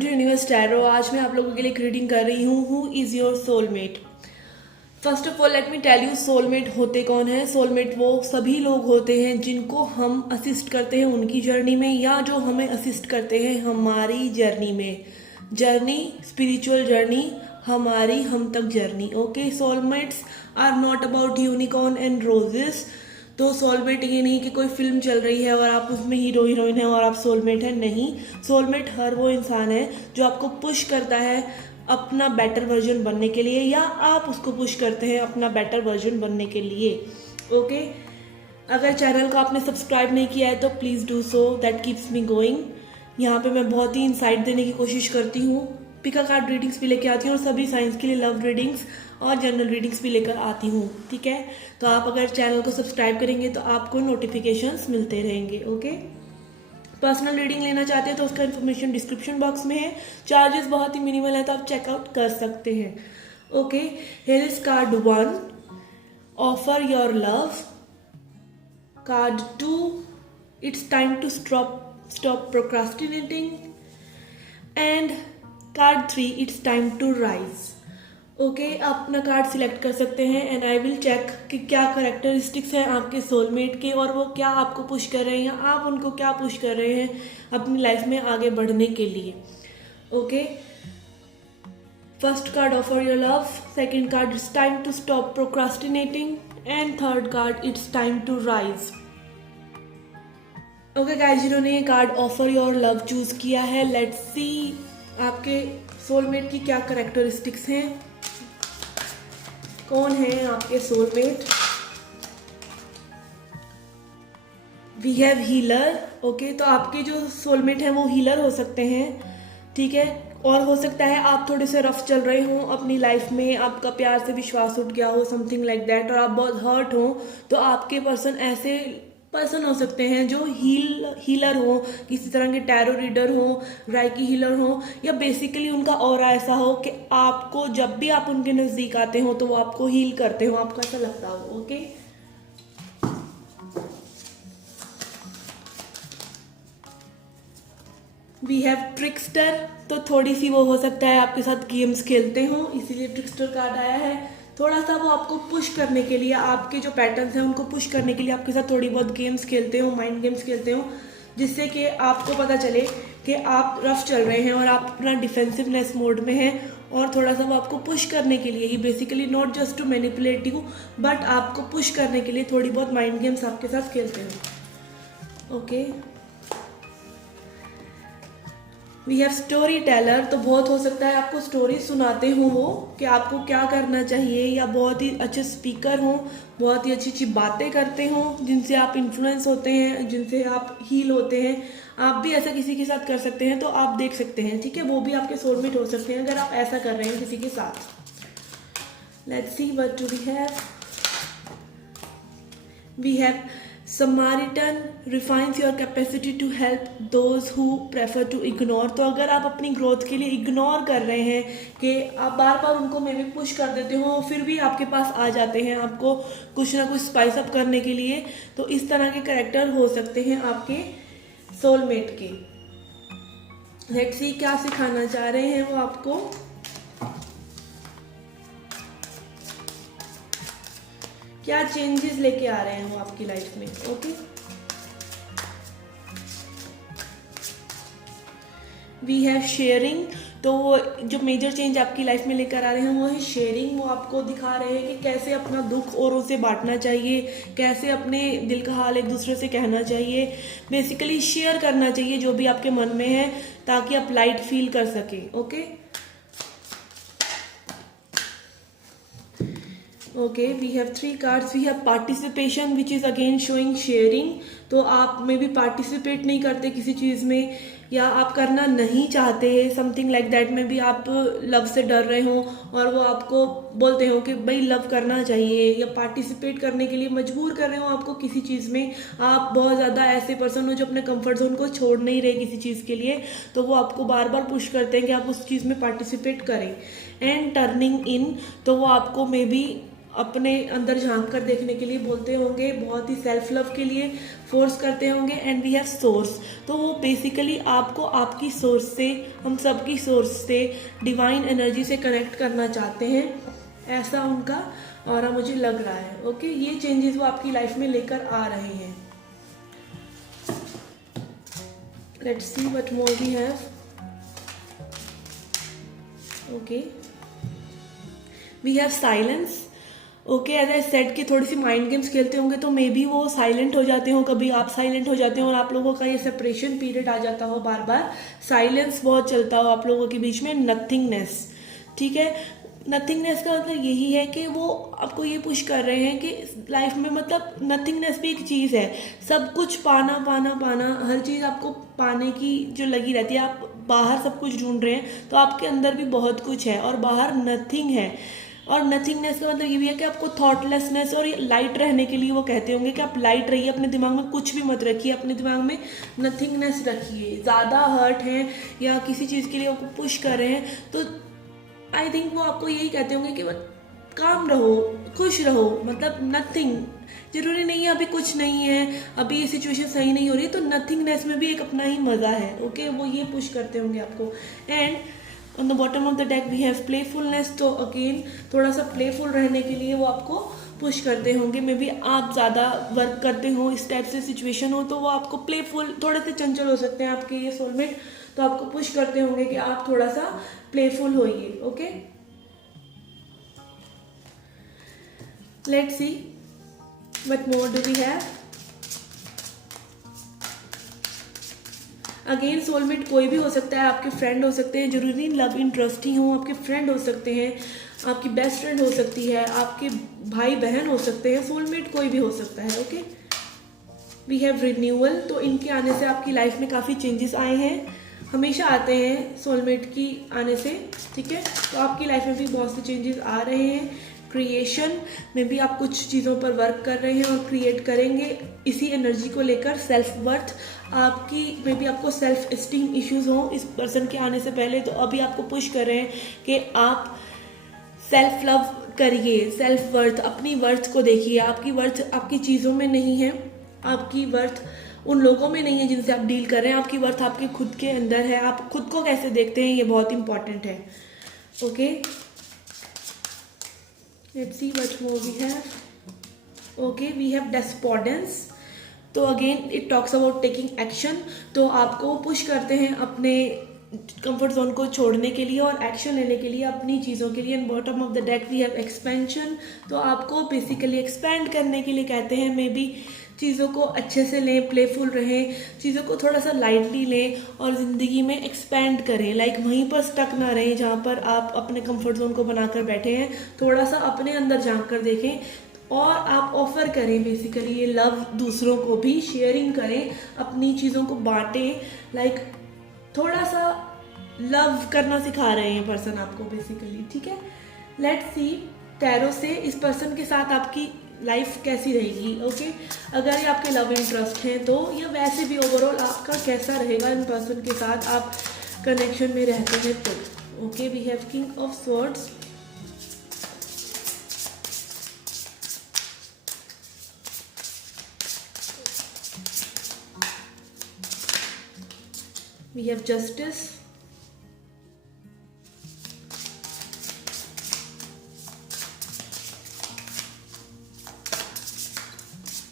To universe tarot. आज मैं आप लोगों के लिए एक रीडिंग कर रही हूँ। Who is your soulmate. First of all let me tell you soulmate होते कौन है। सोलमेट वो सभी लोग होते हैं जिनको हम असिस्ट करते हैं उनकी जर्नी में, या जो हमें असिस्ट करते हैं हमारी जर्नी में। जर्नी स्पिरिचुअल जर्नी, हमारी हम तक journey. Okay, soulmates are not about unicorn and roses. तो सोलमेट ये नहीं कि कोई फिल्म चल रही है और आप उसमें हीरो हीरोइन है और आप सोलमेट है। नहीं, सोलमेट हर वो इंसान है जो आपको पुश करता है अपना बेटर वर्जन बनने के लिए, या आप उसको पुश करते हैं अपना बेटर वर्जन बनने के लिए। ओके, अगर चैनल को आपने सब्सक्राइब नहीं किया है तो please do so, that keeps me going. यहाँ पे मैं बहुत ही इंसाइट देने की कोशिश करती हूँ। पिका कार्ड रीडिंग्स भी लेके आती हूँ और सभी साइंस के लिए लव रीडिंग्स और जनरल रीडिंग्स भी लेकर आती हूँ। ठीक है, तो आप अगर चैनल को सब्सक्राइब करेंगे तो आपको नोटिफिकेशंस मिलते रहेंगे। ओके, पर्सनल रीडिंग लेना चाहते हैं तो उसका इन्फॉर्मेशन डिस्क्रिप्शन बॉक्स में है। चार्जेस बहुत ही मिनिमल है तो आप चेकआउट कर सकते हैं। Okay, here is card 1, offer your love. Card 2, it's time to stop procrastinating. And card 3, it's time to rise. Okay, आप अपना कार्ड सिलेक्ट कर सकते हैं एंड आई विल चेक कि क्या करेक्टरिस्टिक्स हैं आपके सोलमेट के और वो क्या आपको पुश कर रहे हैं या आप उनको क्या पुश कर रहे हैं अपनी लाइफ में आगे बढ़ने के लिए। Okay, first card offer your love, second card it's time to stop procrastinating and third card it's time to rise. Okay guys, जिन्होंने ये card offer your love choose किया है, लेट्स सी आपके सोलमेट की क्या करेक्टरिस्टिक्स हैं। कौन है आपके soulmate. We have healer. Okay, तो आपके जो सोलमेट है वो हीलर हो सकते हैं। ठीक है, और हो सकता है आप थोड़े से रफ चल रहे हो अपनी लाइफ में, आपका प्यार से विश्वास उठ गया हो, समथिंग लाइक दैट, और आप बहुत हर्ट हो, तो आपके पर्सन ऐसे पर्सन हो सकते हैं जो हीलर हो, किसी तरह के टैरो रीडर हो, राइकी हीलर हो, या बेसिकली उनका ऑरा ऐसा हो कि आपको जब भी आप उनके नज़दीक आते हो तो वो आपको हील करते हो, आपको ऐसा लगता हो। Okay, we have trickster. तो थोड़ी सी वो हो सकता है आपके साथ गेम्स खेलते हो, इसीलिए ट्रिक्स्टर कार्ड आया है। थोड़ा सा वो आपको पुश करने के लिए, आपके जो पैटर्न्स हैं उनको पुश करने के लिए आपके साथ थोड़ी बहुत गेम्स खेलते हो, माइंड गेम्स खेलते हो, जिससे कि आपको पता चले कि आप रफ चल रहे हैं और आप अपना डिफेंसिवनेस मोड में हैं, और थोड़ा सा वो आपको पुश करने के लिए ही, basically not just to manipulate you, but आपको पुश करने के लिए थोड़ी बहुत माइंड गेम्स आपके साथ खेलते हो। Okay, we have story teller. तो बहुत हो सकता है आपको स्टोरी सुनाते हो वो कि आपको क्या करना चाहिए, या बहुत ही अच्छे स्पीकर हो, बहुत ही अच्छी अच्छी बातें करते हो जिनसे आप इन्फ्लुएंस होते हैं, जिनसे आप हील होते हैं। आप भी ऐसा किसी के साथ कर सकते हैं, तो आप देख सकते हैं। ठीक है, वो भी आपके सोलमेट हो सकते हैं अगर आप ऐसा कर रहे हैं किसी के साथ। Let's see what do we have. We have Samaritan refines your capacity to help those who prefer to ignore। तो अगर आप अपनी ग्रोथ के लिए इग्नोर कर रहे हैं कि आप बार बार उनको मे भी पुश कर देते हो, फिर भी आपके पास आ जाते हैं आपको कुछ ना कुछ स्पाइस अप करने के लिए, तो इस तरह के कैरेक्टर हो सकते हैं आपके सोलमेट के। लेट्स सी क्या सिखाना चाह रहे हैं वो आपको। क्या चेंजेस लेके आ रहे हैं वो आपकी लाइफ में। Okay, we have sharing. तो जो मेजर चेंज आपकी लाइफ में लेकर आ रहे हैं वो है शेयरिंग। वो आपको दिखा रहे हैं कि कैसे अपना दुख औरों से बांटना चाहिए, कैसे अपने दिल का हाल एक दूसरे से कहना चाहिए, बेसिकली शेयर करना चाहिए जो भी आपके मन में है, ताकि आप लाइट फील कर सके। Okay, okay, we have 3 cards. We have participation which is again showing sharing. तो आप में भी पार्टिसिपेट नहीं करते किसी चीज़ में, या आप करना नहीं चाहते, समथिंग लाइक दैट में भी आप लव से डर रहे हो और वो आपको बोलते हो कि भाई लव करना चाहिए, या पार्टिसिपेट करने के लिए मजबूर कर रहे हो आपको किसी चीज़ में। आप बहुत ज़्यादा ऐसे पर्सन हो जो अपने कंफर्ट जोन को छोड़ नहीं रहे किसी चीज़ के लिए, तो वो आपको बार बार पुश करते हैं कि आप उस चीज़ में पार्टिसिपेट करें। एंड टर्निंग इन, तो वो आपको मे बी अपने अंदर झांक कर देखने के लिए बोलते होंगे, बहुत ही सेल्फ लव के लिए फोर्स करते होंगे। एंड वी हैव सोर्स, तो वो बेसिकली आपको आपकी सोर्स से, हम सबकी सोर्स से, डिवाइन एनर्जी से कनेक्ट करना चाहते हैं, ऐसा उनका और मुझे लग रहा है। ओके, ये चेंजेस वो आपकी लाइफ में लेकर आ रहे हैं। Let's see what more we have. Okay, we have silence. Okay, as I said कि थोड़ी सी माइंड गेम्स खेलते होंगे तो मे बी वो साइलेंट हो जाते हो, कभी आप साइलेंट हो जाते हो और आप लोगों का ये सेपरेशन पीरियड आ जाता हो, बार बार साइलेंस बहुत चलता हो आप लोगों के बीच में। नथिंगनेस, ठीक है, नथिंगनेस का मतलब यही है कि वो आपको ये पुश कर रहे हैं कि लाइफ में मतलब नथिंगनेस भी एक चीज़ है। सब कुछ पाना पाना पाना, हर चीज़ आपको पाने की जो लगी रहती है। आप बाहर सब कुछ ढूंढ रहे हैं तो आपके अंदर भी बहुत कुछ है और बाहर नथिंग है। और नथिंगनेस का मतलब ये भी है कि आपको थॉटलेसनेस और लाइट रहने के लिए वो कहते होंगे कि आप लाइट रहिए, अपने दिमाग में कुछ भी मत रखिए, अपने दिमाग में नथिंगनेस रखिए। ज़्यादा हर्ट हैं या किसी चीज़ के लिए आपको पुश कर रहे हैं तो आई थिंक वो आपको यही कहते होंगे कि काम रहो, खुश रहो, मतलब नथिंग, जरूरी नहीं है अभी कुछ नहीं है, अभी ये सिचुएशन सही नहीं हो रही, तो नथिंगनेस में भी एक अपना ही मज़ा है। ओके, वो ये पुश करते होंगे आपको। And on the bottom of the deck we have playfulness, तो अगेन थोड़ा सा प्लेफुल रहने के लिए वो आपको पुश करते होंगे। मे बी आप ज़्यादा वर्क करते हो, इस टाइप से सिचुएशन हो, तो वो आपको प्लेफुल, थोड़े से चंचल हो सकते हैं आपके ये सोलमेट, तो आपको पुश करते होंगे कि आप थोड़ा सा प्लेफुल होइए। Okay, let's see what more do we have. Again soulmate कोई भी हो सकता है, आपके फ्रेंड हो सकते हैं, जरूरी नहीं लव इंटरेस्ट ही हो, आपके फ्रेंड हो सकते हैं, आपकी बेस्ट फ्रेंड हो सकती है, आपके भाई बहन हो सकते हैं, सोलमेट कोई भी हो सकता है। ओके, वी हैव रिन्यूअल, तो इनके आने से आपकी लाइफ में काफ़ी चेंजेस आए हैं, हमेशा आते हैं सोलमेट की आने से, ठीक है। तो आपकी लाइफ में भी बहुत से चेंजेस आ रहे हैं। क्रिएशन में भी आप कुछ चीज़ों पर वर्क कर रहे हैं और क्रिएट करेंगे इसी एनर्जी को लेकर। सेल्फ वर्थ आपकी में भी, आपको सेल्फ एस्टीम इश्यूज हों इस पर्सन के आने से पहले, तो अभी आपको पुश कर रहे हैं कि आप सेल्फ लव करिए, सेल्फ वर्थ, अपनी वर्थ को देखिए। आपकी वर्थ आपकी चीज़ों में नहीं है, आपकी वर्थ उन लोगों में नहीं है जिनसे आप डील कर रहे हैं, आपकी वर्थ आपके खुद के अंदर है। आप खुद को कैसे देखते हैं, ये बहुत इंपॉर्टेंट है। Okay, let's see what more we have. Okay, we have despondence, तो again it talks about taking action, तो आपको पुश करते हैं अपने कंफर्ट जोन को छोड़ने के लिए और एक्शन लेने के लिए अपनी चीज़ों के लिए। And bottom of the deck we have expansion, तो आपको बेसिकली एक्सपेंड करने के लिए कहते हैं। मे बी चीज़ों को अच्छे से लें, प्लेफुल रहें, चीज़ों को थोड़ा सा लाइटली लें और ज़िंदगी में एक्सपेंड करें। लाइक वहीं पर स्टक ना रहें जहाँ पर आप अपने कंफर्ट जोन को बनाकर बैठे हैं। थोड़ा सा अपने अंदर झांक कर देखें और आप ऑफर करें, बेसिकली ये लव दूसरों को भी शेयरिंग करें, अपनी चीज़ों को बांटें। लाइक थोड़ा सा लव करना सिखा रहे हैं पर्सन आपको बेसिकली, ठीक है। लेट्स सी टैरो से इस पर्सन के साथ आपकी लाइफ कैसी रहेगी। ओके, अगर ये आपके लव इंटरेस्ट हैं तो, या वैसे भी ओवरऑल आपका कैसा रहेगा इन पर्सन के साथ आप कनेक्शन में रहते हैं तो। Okay, we have king of swords, we have justice,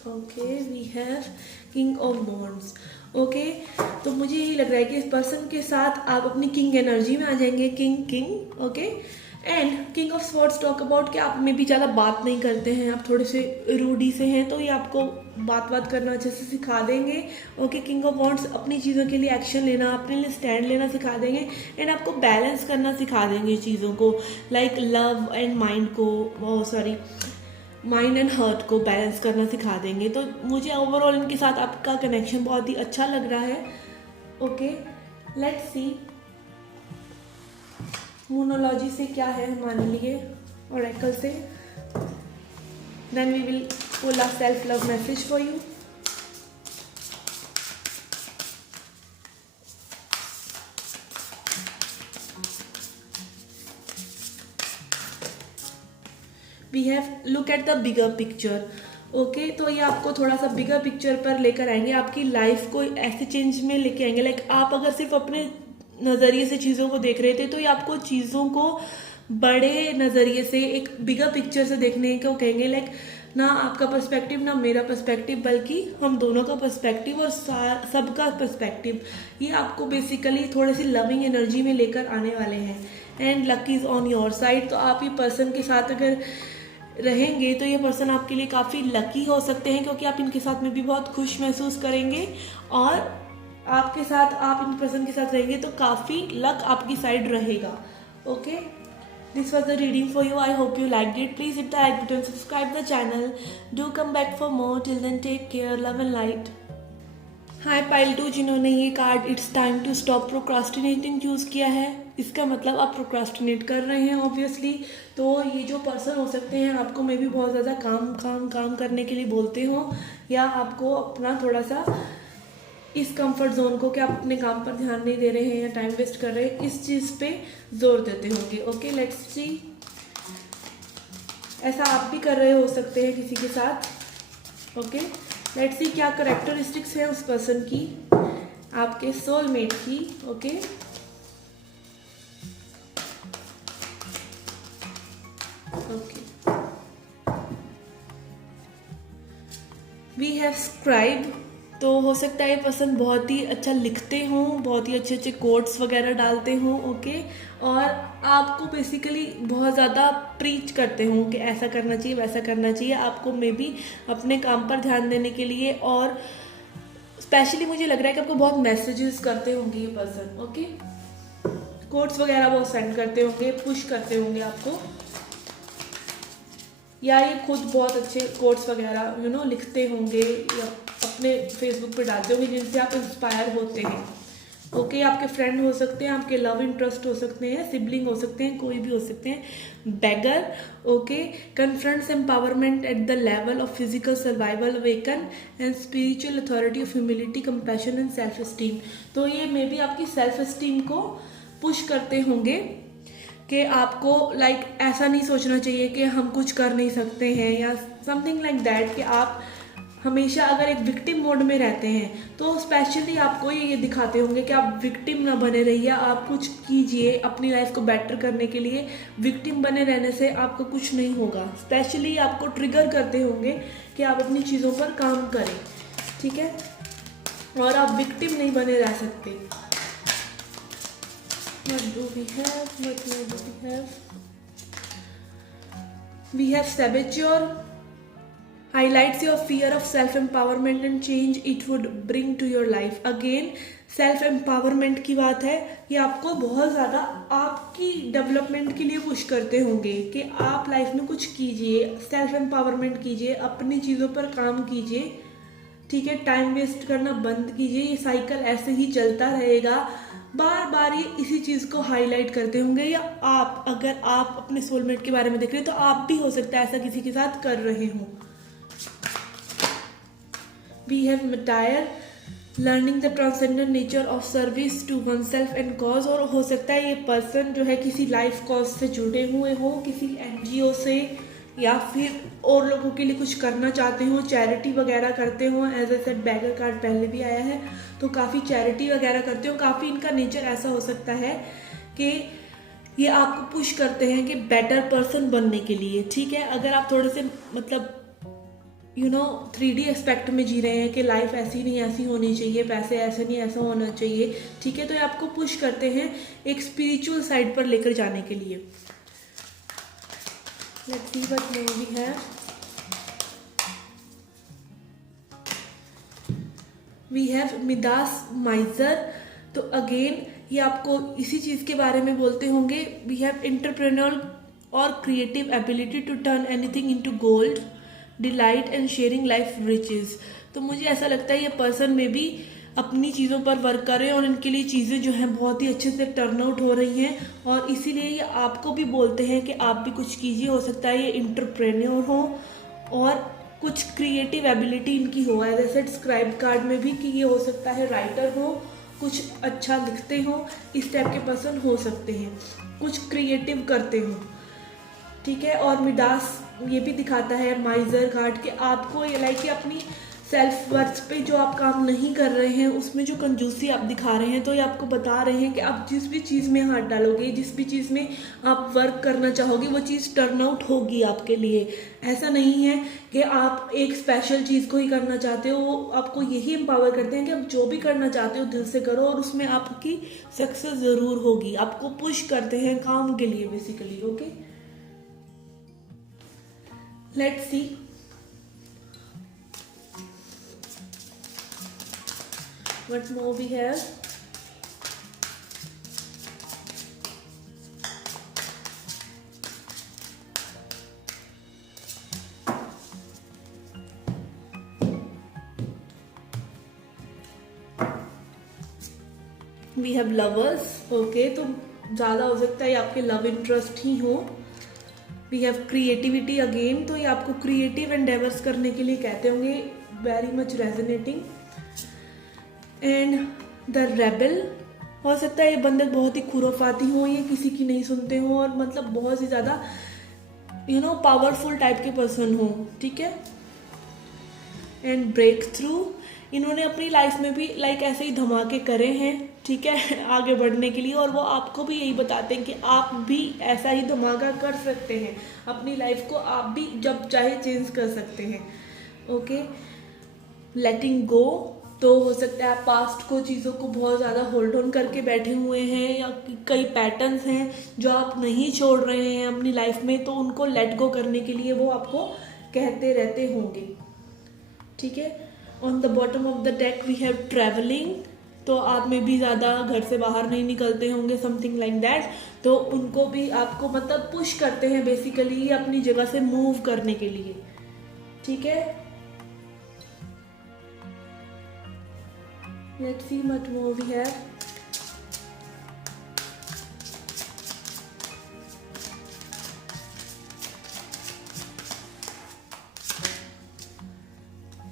okay, we have king of wands. Okay, तो मुझे यही लग रहा है कि इस पर्सन के साथ आप अपनी किंग एनर्जी में आ जाएंगे, king. Okay, and king of swords talk about कि आप में भी ज़्यादा बात नहीं करते हैं, आप थोड़े से रूडी से हैं, तो ये आपको बात करना अच्छे से सिखा देंगे। ओके, किंग ऑफ वॉन्ड्स अपनी चीज़ों के लिए एक्शन लेना, अपने लिए स्टैंड लेना सिखा देंगे। एंड आपको बैलेंस करना सिखा देंगे चीज़ों को, लाइक लव एंड माइंड को, माइंड एंड हर्ट को बैलेंस करना सिखा देंगे। तो मुझे ओवरऑल इनके साथ आपका कनेक्शन बहुत ही अच्छा लग रहा है। ओके, लेट्स सी मोनोलॉजी से क्या है हमारे लिए, ओरेकल से, then we will pull a self love message for you. We have look at the bigger picture. Okay, तो ये आपको थोड़ा सा बिगर पिक्चर पर लेकर आएंगे, आपकी लाइफ को ऐसे चेंज में लेके आएंगे। लाइक आप अगर सिर्फ अपने नज़रिए से चीज़ों को देख रहे थे, तो ये आपको चीज़ों को बड़े नज़रिए से, एक बिगर पिक्चर से देखने को कहेंगे। लाइक ना आपका पर्सपेक्टिव ना मेरा पर्सपेक्टिव, बल्कि हम दोनों का पर्सपेक्टिव और सबका पर्सपेक्टिव, ये आपको बेसिकली थोड़ी सी लविंग एनर्जी में लेकर आने वाले हैं। And luck is on your side. तो आप ये पर्सन के साथ अगर रहेंगे तो ये पर्सन आपके लिए काफ़ी लकी हो सकते हैं, क्योंकि आप इनके साथ में भी बहुत खुश महसूस करेंगे, और आपके साथ, आप इन पर्सन के साथ रहेंगे तो काफ़ी लक आपकी साइड रहेगा। Okay, this was the reading for you. I hope you liked it. Please hit the like button, subscribe the channel, do come back for more. Till then, take care, love and light. Hi pile 2 जिन्होंने ये card it's time to stop procrastinating choose किया है, इसका मतलब आप procrastinate कर रहे हैं ऑब्वियसली। तो ये जो पर्सन हो सकते हैं आपको मे भी बहुत ज़्यादा काम करने के लिए बोलते हो, या आपको अपना थोड़ा सा इस कंफर्ट जोन को, कि आप अपने काम पर ध्यान नहीं दे रहे हैं या टाइम वेस्ट कर रहे हैं, इस चीज़ पे जोर देते होंगे। ओके, लेट्स सी, ऐसा आप भी कर रहे हो सकते हैं किसी के साथ। ओके, लेट्स सी क्या कैरेक्टरिस्टिक्स है उस पर्सन की, आपके सोलमेट की। Okay, okay, we have scribe. तो हो सकता है ये पर्सन बहुत ही अच्छा लिखते हों, बहुत ही अच्छे अच्छे कोट्स वगैरह डालते हों। ओके, और आपको बेसिकली बहुत ज़्यादा प्रीच करते हों कि ऐसा करना चाहिए वैसा करना चाहिए, आपको मे बी अपने काम पर ध्यान देने के लिए। और स्पेशली मुझे लग रहा है कि आपको बहुत मैसेजेस करते होंगे ये पर्सन। ओके, कोट्स वगैरह बहुत सेंड करते होंगे, पुश करते होंगे आपको, या ये खुद बहुत अच्छे कोट्स वगैरह लिखते होंगे, या अपने फेसबुक पे डालते होंगे, जिनसे आप इंस्पायर होते हैं। ओके, आपके फ्रेंड हो सकते हैं, आपके लव इंटरेस्ट हो सकते हैं, सिबलिंग हो सकते हैं, कोई भी हो सकते हैं। Beggar. Okay, confronts empowerment at the level of physical survival, awaken and spiritual authority of humility, compassion and self esteem. तो ये मे बी आपकी सेल्फ एस्टीम को पुश करते होंगे कि आपको लाइक ऐसा नहीं सोचना चाहिए कि हम कुछ कर नहीं सकते हैं, या समथिंग लाइक दैट, कि आप हमेशा अगर एक विक्टिम मोड में रहते हैं तो स्पेशली आपको ये दिखाते होंगे कि आप विक्टिम ना बने रहिए, आप कुछ कीजिए अपनी लाइफ को बेटर करने के लिए। विक्टिम बने रहने से आपको कुछ नहीं होगा। स्पेशली आपको ट्रिगर करते होंगे कि आप अपनी चीज़ों पर काम करें, ठीक है, और आप विक्टिम नहीं बने रह सकते। What do we have? What more do we have? We have saboteur. Highlights your fear of self-empowerment and change it would bring to your life. Again, self-empowerment की बात है, ये आपको बहुत ज़्यादा आपकी डेवलपमेंट के लिए पुश करते होंगे कि आप लाइफ में कुछ कीजिए, सेल्फ एम्पावरमेंट कीजिए, अपनी चीज़ों पर काम कीजिए, ठीक है, टाइम वेस्ट करना बंद कीजिए। ये साइकिल ऐसे ही चलता रहेगा, बार बार ये इसी चीज़ को हाईलाइट करते होंगे। या आप, अगर आप अपने सोलमेट के बारे में देख रहे हैं तो आप भी हो सकता है ऐसा किसी के साथ कर रहे हों। We have martyr, learning the transcendent nature of service to oneself and cause. और हो सकता है ये पर्सन जो है किसी लाइफ कॉज से जुड़े हुए हो, किसी NGO से, या फिर और लोगों के लिए कुछ करना चाहते हो, चैरिटी वगैरह करते हो। As a said, beggar card पहले भी आया है, तो काफ़ी चैरिटी वगैरह करते हो। काफ़ी इनका नेचर ऐसा हो सकता है कि ये आपको पुश करते हैं कि बेटर पर्सन बनने के लिए, ठीक है। अगर आप थोड़े से मतलब 3D एस्पेक्ट में जी रहे हैं कि लाइफ ऐसी नहीं ऐसी होनी चाहिए, पैसे ऐसे नहीं ऐसा होना चाहिए, ठीक है, तो ये आपको पुश करते हैं एक स्पिरिचुअल साइड पर लेकर जाने के लिए। Let's see what more we have. We have Midas Miser. तो अगेन ये आपको इसी चीज़ के बारे में बोलते होंगे। We have entrepreneurial or creative ability to turn anything into gold, delight and sharing life riches. तो मुझे ऐसा लगता है ये पर्सन में भी अपनी चीज़ों पर वर्क करें और इनके लिए चीज़ें जो हैं बहुत ही अच्छे से टर्न आउट हो रही हैं, और इसीलिए ये आपको भी बोलते हैं कि आप भी कुछ कीजिए। हो सकता है ये इंटरप्रेन्योर हो और कुछ क्रिएटिव एबिलिटी इनकी हो। जैसे स्क्राइब कार्ड में भी कि ये हो सकता है राइटर हो, कुछ अच्छा लिखते हो, इस टाइप के पर्सन हो सकते हैं, कुछ क्रिएटिव करते हो, ठीक है। और मिडास ये भी दिखाता है, माइजर कार्ड, कि आपको लाइक कि अपनी सेल्फ वर्थ पे जो आप काम नहीं कर रहे हैं उसमें जो कंजूसी आप दिखा रहे हैं, तो ये आपको बता रहे हैं कि आप जिस भी चीज़ में हाथ डालोगे, जिस भी चीज़ में आप वर्क करना चाहोगे, वो चीज़ टर्न आउट होगी आपके लिए। ऐसा नहीं है कि आप एक स्पेशल चीज़ को ही करना चाहते हो, वो आपको यही एम्पावर करते हैं कि आप जो भी करना चाहते हो दिल से करो और उसमें आपकी सक्सेस ज़रूर होगी। आपको पुश करते हैं काम के लिए basically. Okay, let's C what more we have. We have lovers. Okay, तो ज़्यादा हो सकता है आपके लव इंटरेस्ट ही हो। वी हैव क्रिएटिविटी अगेन, तो ये आपको क्रिएटिव एंडेवर्स करने के लिए कहते होंगे, very much resonating. And the rebel, हो सकता है ये बंदे बहुत ही खुराफाती हो, ये किसी की नहीं सुनते हो और मतलब बहुत ही ज़्यादा पावरफुल टाइप के पर्सन हो, ठीक है। एंड ब्रेक थ्रू, इन्होंने अपनी लाइफ में भी लाइक ऐसे ही धमाके करे हैं, ठीक है, आगे बढ़ने के लिए, और वो आपको भी यही बताते हैं कि आप भी ऐसा ही धमाका कर सकते हैं, अपनी लाइफ को आप भी जब चाहे चेंज कर सकते हैं। ओके, लेटिंग गो, तो हो सकता है आप पास्ट को, चीज़ों को बहुत ज़्यादा होल्ड ऑन करके बैठे हुए हैं, या कई पैटर्न्स हैं जो आप नहीं छोड़ रहे हैं अपनी लाइफ में, तो उनको लेट गो करने के लिए वो आपको कहते रहते होंगे, ठीक है। On the bottom of the deck we have travelling, तो आप में भी ज़्यादा घर से बाहर नहीं निकलते होंगे, समथिंग लाइक दैट, तो उनको भी आपको मतलब पुश करते हैं बेसिकली अपनी जगह से मूव करने के लिए, ठीक है। Let's see what more we have.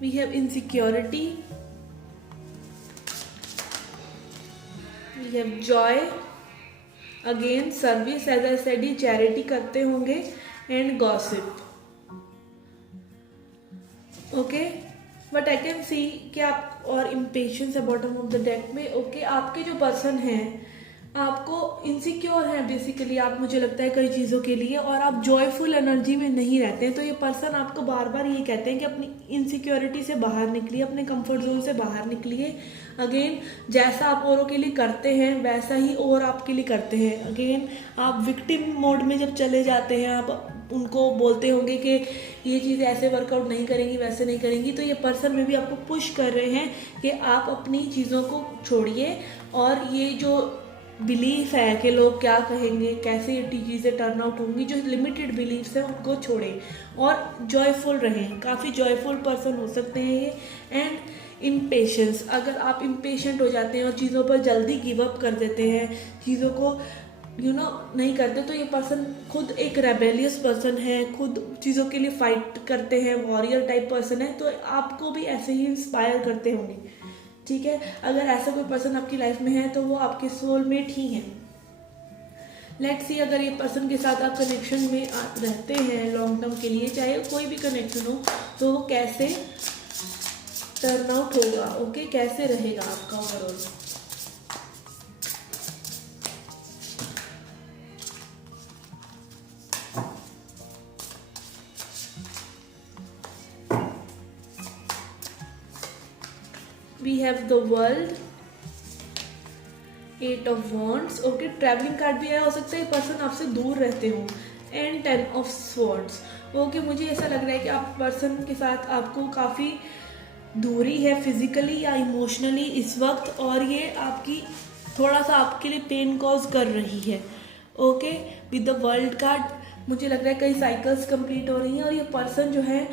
We have insecurity. We have joy. Again, service, as I said, ये charity करते होंगे. And gossip. Okay. But I can see कि आप और इम्पेशंस है बॉटम ऑफ द डेक में। ओके, आपके जो पर्सन हैं आपको इनसिक्योर हैं बेसिकली, आप मुझे लगता है कई चीज़ों के लिए, और आप जॉयफुल एनर्जी में नहीं रहते हैं, तो ये पर्सन आपको बार बार ये कहते हैं कि अपनी इनसिक्योरिटी से बाहर निकलिए, अपने कंफर्ट जोन से बाहर निकलिए। अगेन, जैसा आप औरों के लिए करते हैं वैसा ही और आपके लिए करते हैं। अगेन, आप विक्टिम मोड में जब चले जाते हैं, आप उनको बोलते होंगे कि ये चीज़ ऐसे वर्कआउट नहीं करेंगी, वैसे नहीं करेंगी, तो ये पर्सन में भी आपको पुश कर रहे हैं कि आप अपनी चीज़ों को छोड़िए, और ये जो बिलीफ है कि लोग क्या कहेंगे, कैसे ये चीज़ें टर्न आउट होंगी, जो लिमिटेड बिलीफ्स हैं उनको छोड़ें और जॉयफुल रहें। काफ़ी जॉयफुल पर्सन हो सकते हैं ये। एंड इम्पेशेंस, अगर आप इम्पेशेंट हो जाते हैं और चीज़ों पर जल्दी गिव अप कर देते हैं, चीज़ों को नहीं करते, तो ये पर्सन खुद एक रेबेलियस पर्सन है, खुद चीज़ों के लिए फाइट करते हैं, वॉरियर टाइप पर्सन है, तो आपको भी ऐसे ही इंस्पायर करते होंगे, ठीक है। अगर ऐसा कोई पर्सन आपकी लाइफ में है तो वो आपके सोलमेट ही हैं। लेट्स सी, अगर ये पर्सन के साथ आप कनेक्शन में रहते हैं लॉन्ग टर्म के लिए, चाहे कोई भी कनेक्शन हो, तो वो कैसे टर्न आउट होगा। ओके, कैसे रहेगा आपका overall. We have the world, 8 of wands. Okay, travelling card भी आया, हो सकता है पर्सन आपसे दूर रहते हो। And 10 of swords. ओके, मुझे ऐसा लग रहा है कि आप पर्सन के साथ आपको काफ़ी दूरी है फिजिकली या इमोशनली इस वक्त, और ये आपकी थोड़ा सा आपके लिए पेन कॉज कर रही है। Okay, with the world card मुझे लग रहा है कई साइकिल्स कंप्लीट हो रही हैं, और ये पर्सन जो है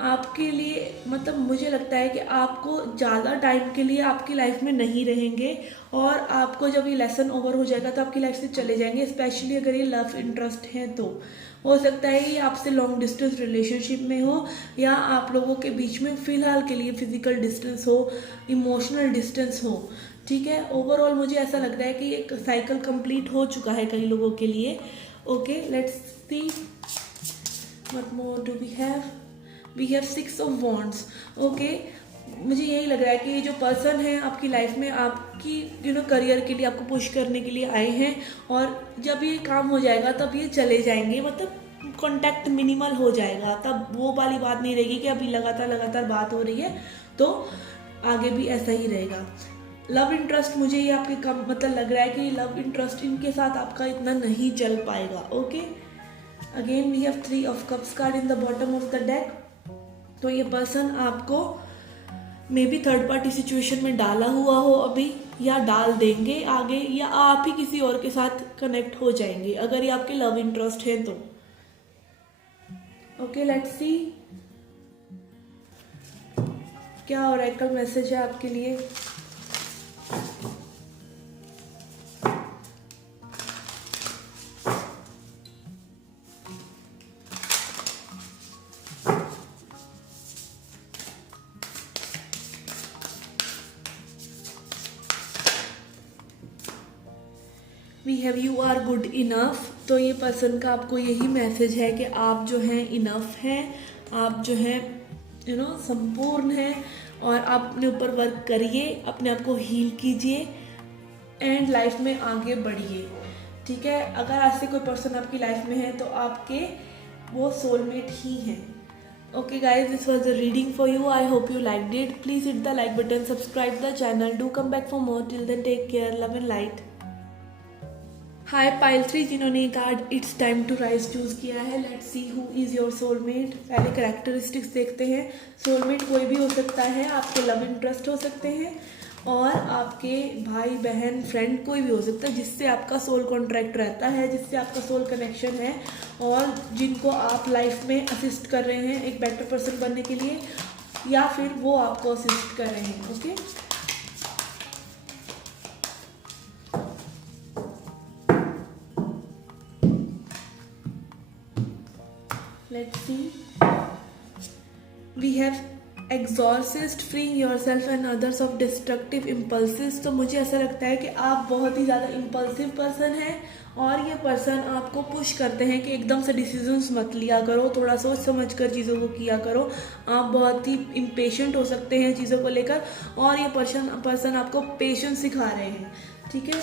आपके लिए मतलब मुझे लगता है कि आपको ज़्यादा टाइम के लिए आपकी लाइफ में नहीं रहेंगे, और आपको जब ये लेसन ओवर हो जाएगा तो आपकी लाइफ से चले जाएंगे। स्पेशली अगर ये लव इंटरेस्ट है तो हो सकता है ये आपसे लॉन्ग डिस्टेंस रिलेशनशिप में हो, या आप लोगों के बीच में फ़िलहाल के लिए फिजिकल डिस्टेंस हो, इमोशनल डिस्टेंस हो, ठीक है। ओवरऑल मुझे ऐसा लग रहा है कि एक साइकिल कंप्लीट हो चुका है कई लोगों के लिए। Okay, let's C What more do we have? We have 6 of Wands. Okay, मुझे यही लग रहा है कि ये जो पर्सन है आपकी लाइफ में आपकी करियर के लिए आपको पुश करने के लिए आए हैं, और जब ये काम हो जाएगा तब ये चले जाएंगे, मतलब कांटेक्ट मिनिमल हो जाएगा, तब वो वाली बात नहीं रहेगी कि अभी लगातार बात हो रही है, तो आगे भी ऐसा ही रहेगा। लव इंटरेस्ट, मुझे ये आपके कम मतलब लग रहा है कि लव इंटरेस्ट इनके साथ आपका इतना नहीं चल पाएगा। Okay, again we have 3 of cups card in the bottom of the deck. तो ये पर्सन आपको may be third party situation में डाला हुआ हो अभी, या डाल देंगे आगे, या आप ही किसी और के साथ कनेक्ट हो जाएंगे अगर ये आपके लव इंटरेस्ट है तो। ओके, लेट्स सी क्या ऑरेकल मैसेज है आपके लिए। We have you are good enough. तो ये पर्सन का आपको यही मैसेज है कि आप जो हैं इनफ हैं, आप जो हैं संपूर्ण हैं, और आप अपने ऊपर वर्क करिए, अपने आप को हील कीजिए एंड लाइफ में आगे बढ़िए। ठीक है, अगर आज से कोई पर्सन आपकी लाइफ में है तो आपके वो सोलमेट ही हैं। Okay guys, this was the reading for you. I hope you liked it. Please hit the like button, subscribe the channel. Do come back for more. Till then, take care. Love and light. Hi pile 3 जिन्होंने card it's time to rise choose किया है, let's see who is your soulmate. पहले characteristics देखते हैं। Soulmate कोई भी हो सकता है, आपके लव इंटरेस्ट हो सकते हैं, और आपके भाई बहन फ्रेंड कोई भी हो सकता है जिससे आपका सोल कॉन्ट्रैक्ट रहता है, जिससे आपका सोल कनेक्शन है, और जिनको आप लाइफ में असिस्ट कर रहे हैं एक बेटर पर्सन बनने के लिए, या फिर वो आपको असिस्ट कर रहे हैं। Okay, let's see, we have exorcist, freeing yourself and others of destructive impulses। तो मुझे ऐसा लगता है कि आप बहुत ही ज़्यादा इम्पल्सिव पर्सन हैं, और ये पर्सन आपको पुश करते हैं कि एकदम से डिसीजंस मत लिया करो, थोड़ा सोच समझ कर चीज़ों को किया करो। आप बहुत ही इम्पेशेंट हो सकते हैं चीज़ों को लेकर, और ये पर्सन आपको पेशेंस सिखा रहे हैं। ठीक है,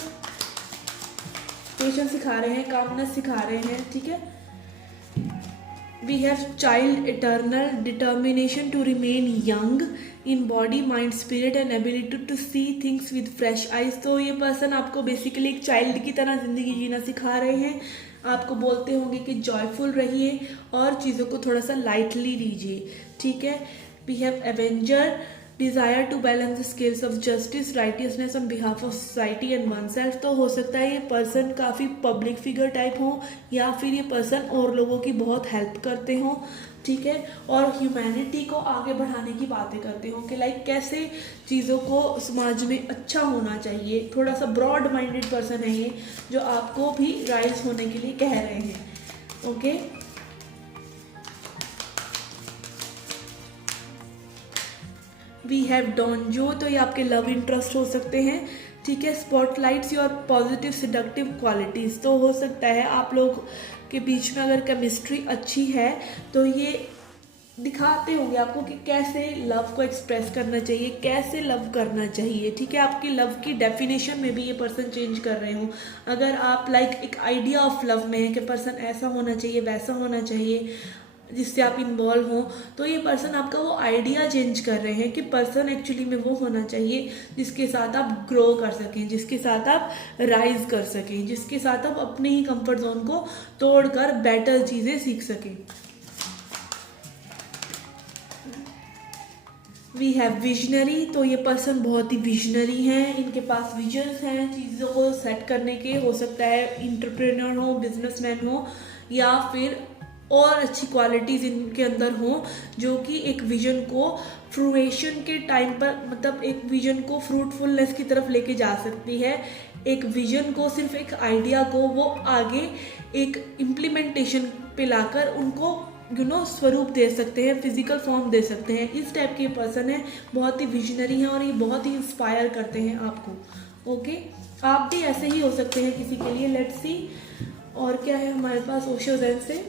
पेशेंस सिखा रहे हैं, कामनेस सिखा रहे हैं। ठीक है, we have child eternal determination to remain young in body, mind, spirit and ability to see things with fresh eyes। तो ये पर्सन आपको बेसिकली एक चाइल्ड की तरह जिंदगी जीना सिखा रहे हैं। आपको बोलते होंगे कि जॉयफुल रहिए और चीज़ों को थोड़ा सा लाइटली लीजिए। ठीक है, we have avenger, desire to balance the scales of justice, righteousness on behalf of society and oneself। तो हो सकता है ये पर्सन काफ़ी पब्लिक फिगर टाइप हो, या फिर ये पर्सन और लोगों की बहुत हेल्प करते हों। ठीक है, और ह्यूमैनिटी को आगे बढ़ाने की बातें करते हों कि लाइक कैसे चीज़ों को समाज में अच्छा होना चाहिए। थोड़ा सा ब्रॉड माइंडेड पर्सन है ये, जो आपको भी राइज होने के लिए कह रहे हैं। ओके, वी हैव डॉन जो, तो ये आपके लव इंटरेस्ट हो सकते हैं। ठीक है, spotlights your positive seductive qualities. तो हो सकता है आप लोग के बीच में अगर केमिस्ट्री अच्छी है तो ये दिखाते होंगे आपको कि कैसे लव को एक्सप्रेस करना चाहिए, कैसे लव करना चाहिए। ठीक है, आपकी लव की डेफिनेशन में भी ये पर्सन चेंज कर रहे हो। अगर आप लाइक एक आइडिया ऑफ लव में है कि पर्सन ऐसा होना चाहिए, वैसा होना चाहिए, जिससे आप इन्वॉल्व हो, तो ये पर्सन आपका वो आइडिया चेंज कर रहे हैं कि पर्सन एक्चुअली में वो होना चाहिए जिसके साथ आप ग्रो कर सकें, जिसके साथ आप राइज कर सकें, जिसके साथ आप अपने ही कंफर्ट जोन को तोड़कर बेटर चीज़ें सीख सकें। वी हैव विजनरी, तो ये पर्सन बहुत ही विजनरी हैं, इनके पास विजन्स हैं चीज़ों को सेट करने के। हो सकता है इंटरप्रेन्योर हो, बिजनेसमैन हो, या फिर और अच्छी क्वालिटीज़ इनके अंदर हो, जो कि एक विजन को फ्रूएशन के टाइम पर, मतलब एक विजन को फ्रूटफुलनेस की तरफ लेके जा सकती है। एक विजन को, सिर्फ एक आइडिया को वो आगे एक इम्प्लीमेंटेशन पे लाकर उनको स्वरूप दे सकते हैं, फिजिकल फॉर्म दे सकते हैं। इस टाइप के पर्सन है, बहुत ही विजनरी हैं, और ये बहुत ही इंस्पायर करते हैं आपको। ओके, आप भी ऐसे ही हो सकते हैं किसी के लिए। लेट्स सी और क्या है हमारे पास ओशो ज़ेन से।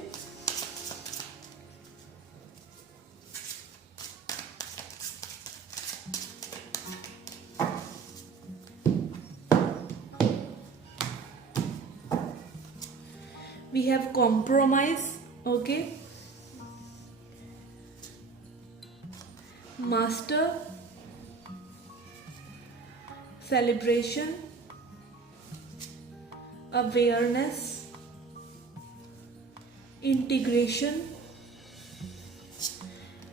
we have compromise, okay, master, celebration, awareness, integration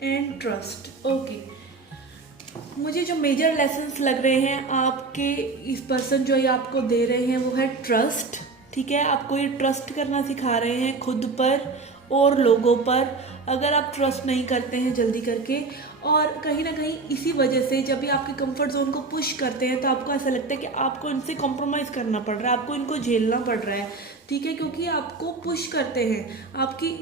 and trust. Okay, मुझे जो मेजर लेसन्स लग रहे हैं आपके इस पर्सन जो ये आपको दे रहे हैं वो है ट्रस्ट। ठीक है, आपको ये ट्रस्ट करना सिखा रहे हैं खुद पर और लोगों पर। अगर आप ट्रस्ट नहीं करते हैं जल्दी करके, और कहीं ना कहीं इसी वजह से जब भी आपके कंफर्ट जोन को पुश करते हैं तो आपको ऐसा लगता है कि आपको इनसे कॉम्प्रोमाइज़ करना पड़ रहा है, आपको इनको झेलना पड़ रहा है। ठीक है, क्योंकि आपको पुश करते हैं, आपकी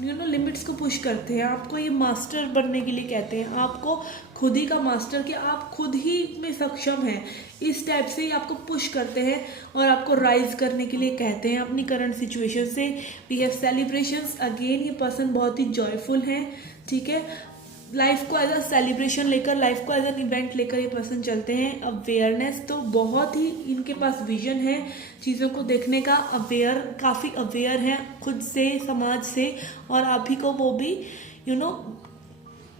लिमिट्स को पुश करते हैं, आपको ये मास्टर बनने के लिए कहते हैं, आपको खुद ही का मास्टर कि आप खुद ही में सक्षम हैं, इस टाइप से ही आपको पुश करते हैं और आपको राइज करने के लिए कहते हैं अपनी करंट सिचुएशन से। वी हैव सेलिब्रेशंस, अगेन ये पर्सन बहुत ही जॉयफुल हैं। ठीक है, लाइफ को एज अ सेलिब्रेशन लेकर, लाइफ को एज एन इवेंट लेकर ये पर्सन चलते हैं। अवेयरनेस, तो बहुत ही इनके पास विजन है चीज़ों को देखने का, काफ़ी अवेयर हैं खुद से, समाज से, और आप ही को वो भी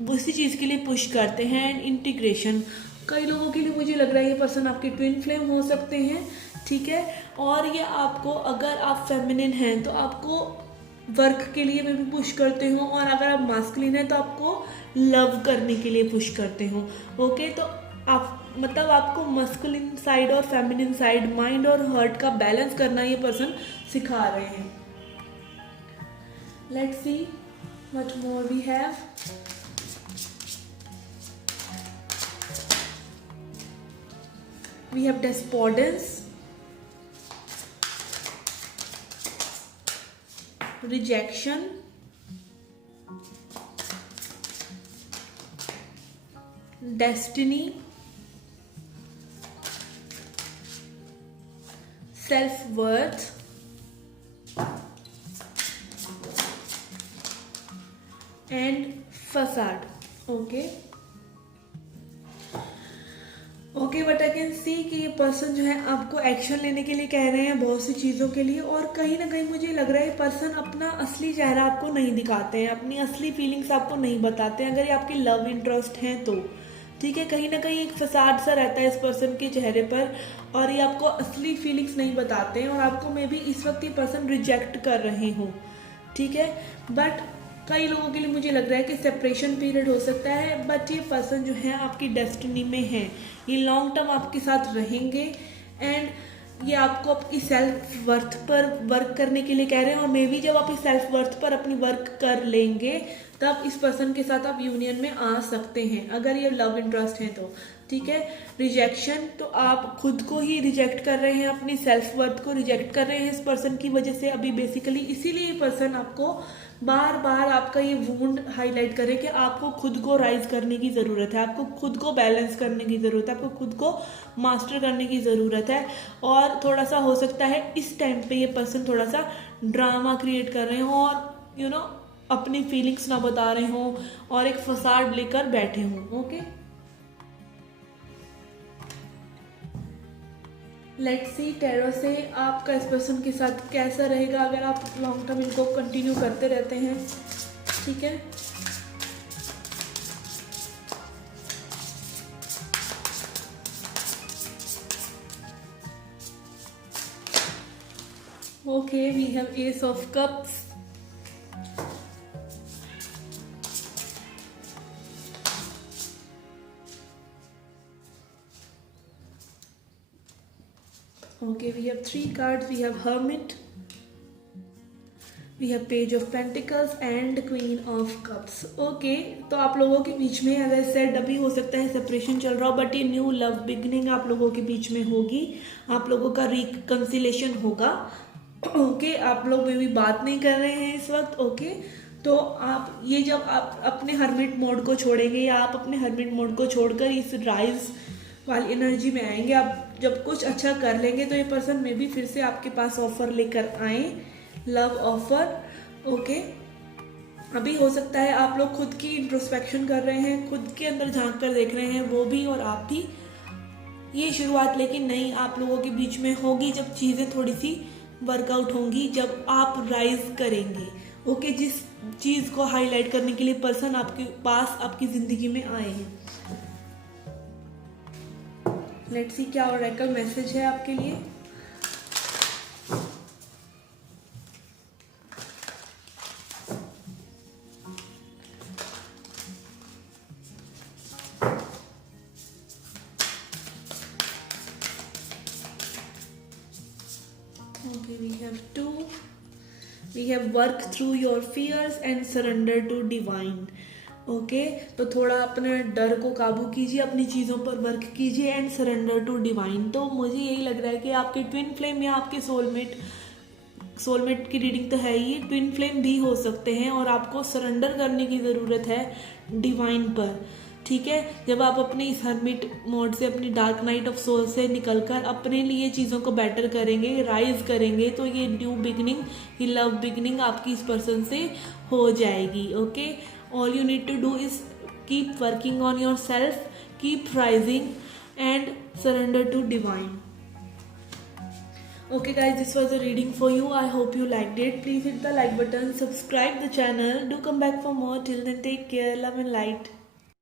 उसी चीज़ के लिए पुश करते हैं। इंटीग्रेशन, कई लोगों के लिए मुझे लग रहा है ये पर्सन आपके ट्विन फ्लेम हो सकते हैं। ठीक है, और ये आपको, अगर आप फेमिनिन हैं तो आपको वर्क के लिए मैं भी पुश करते हो, और अगर आप मास्कुलिन है तो आपको लव करने के लिए पुश करते हो। ओके, तो आप मतलब आपको मस्कुलिन साइड और फेमिनिन साइड, माइंड और हार्ट का बैलेंस करना ये पर्सन सिखा रहे हैं। Let's see what more we have. We have despondence, rejection, destiny, self-worth, and facade. Okay, but I can see कि ये पर्सन जो है आपको एक्शन लेने के लिए कह रहे हैं बहुत सी चीज़ों के लिए, और कहीं ना कहीं मुझे लग रहा है ये पर्सन अपना असली चेहरा आपको नहीं दिखाते हैं, अपनी असली फीलिंग्स आपको नहीं बताते हैं अगर ये आपकी लव इंटरेस्ट हैं तो। ठीक है, कहीं ना कहीं एक फसाद सा रहता है इस पर्सन के चेहरे पर, और ये आपको असली फीलिंग्स नहीं बताते हैं, और आपको मे बी इस वक्त ये पर्सन रिजेक्ट कर रहे हो। ठीक है, बट कई लोगों के लिए मुझे लग रहा है कि सेपरेशन पीरियड हो सकता है, बट ये पर्सन जो है आपकी डेस्टिनी में है, ये लॉन्ग टर्म आपके साथ रहेंगे, एंड ये आपको आपकी सेल्फ वर्थ पर वर्क करने के लिए कह रहे हैं, और मे बी जब आप इस सेल्फ वर्थ पर अपनी वर्क कर लेंगे तब इस पर्सन के साथ आप यूनियन में आ सकते हैं, अगर ये लव इंटरेस्ट है तो। ठीक है, रिजेक्शन, तो आप खुद को ही रिजेक्ट कर रहे हैं, अपनी सेल्फ वर्थ को रिजेक्ट कर रहे हैं इस पर्सन की वजह से अभी बेसिकली, इसीलिए ये पर्सन आपको बार बार आपका ये वुंड हाईलाइट करे कि आपको खुद को राइज करने की ज़रूरत है, आपको खुद को बैलेंस करने की ज़रूरत है, आपको खुद को मास्टर करने की ज़रूरत है। और थोड़ा सा हो सकता है इस टाइम पे ये पर्सन थोड़ा सा ड्रामा क्रिएट कर रहे हो, और अपनी फीलिंग्स ना बता रहे हो, और एक फसाड लेकर बैठे हो। ओके, लेट्स सी टैरो से आपका इस पर्सन के साथ कैसा रहेगा अगर आप लॉन्ग टर्म इनको कंटिन्यू करते रहते हैं। ठीक है, okay, we have ace of cups, okay, we have 3 cards, we have Hermit, we have Page of Pentacles and Queen of Cups। okay, तो आप लोगों के बीच में एज आई सेड अभी हो सकता है सेपरेशन चल रहा हो, बट ये न्यू लव बिगनिंग आप लोगों के बीच में होगी, आप लोगों का रिकंसिलेशन होगा। ओके, आप लोग में भी बात नहीं कर रहे हैं इस वक्त। ओके, तो आप ये जब आप अपने हर्मिट मोड को छोड़ेंगे, या आप अपने हर्मिट मोड को छोड़कर इस राइज वाली एनर्जी में आएंगे, आप जब कुछ अच्छा कर लेंगे तो ये पर्सन में भी फिर से आपके पास ऑफर लेकर आए, लव ऑफर। ओके, अभी हो सकता है आप लोग खुद की इंट्रोस्पेक्शन कर रहे हैं, खुद के अंदर झांक कर देख रहे हैं, वो भी और आप भी। ये शुरुआत लेकिन नहीं आप लोगों के बीच में होगी जब चीज़ें थोड़ी सी वर्कआउट होंगी जब आप राइज करेंगे। ओके, जिस चीज़ को हाईलाइट करने के लिए पर्सन आपके पास आपकी ज़िंदगी में आए हैं। लेट्स सी क्या ओरेकल मैसेज है आपके लिए। Okay, we have 2. We have work through your fears and surrender to divine. Okay तो थोड़ा अपने डर को काबू कीजिए, अपनी चीज़ों पर वर्क कीजिए एंड सरेंडर टू डिवाइन। तो मुझे यही लग रहा है कि आपके ट्विन फ्लेम या आपके सोलमेट की रीडिंग तो है ही, ट्विन फ्लेम भी हो सकते हैं और आपको सरेंडर करने की ज़रूरत है डिवाइन पर। ठीक है, जब आप अपने इस हर्मिट मोड से, अपनी डार्क नाइट ऑफ सोल से निकलकर अपने लिए चीज़ों को बेटर करेंगे, राइज करेंगे, तो ये न्यू बिगनिंग, ये लव बिगनिंग आपकी इस पर्सन से हो जाएगी। Okay, all you need to do is keep working on yourself, keep rising and surrender to divine. Okay guys, this was a reading for you. I hope you liked it. Please hit the like button, subscribe the channel, do come back for more. Till then, take care, love and light.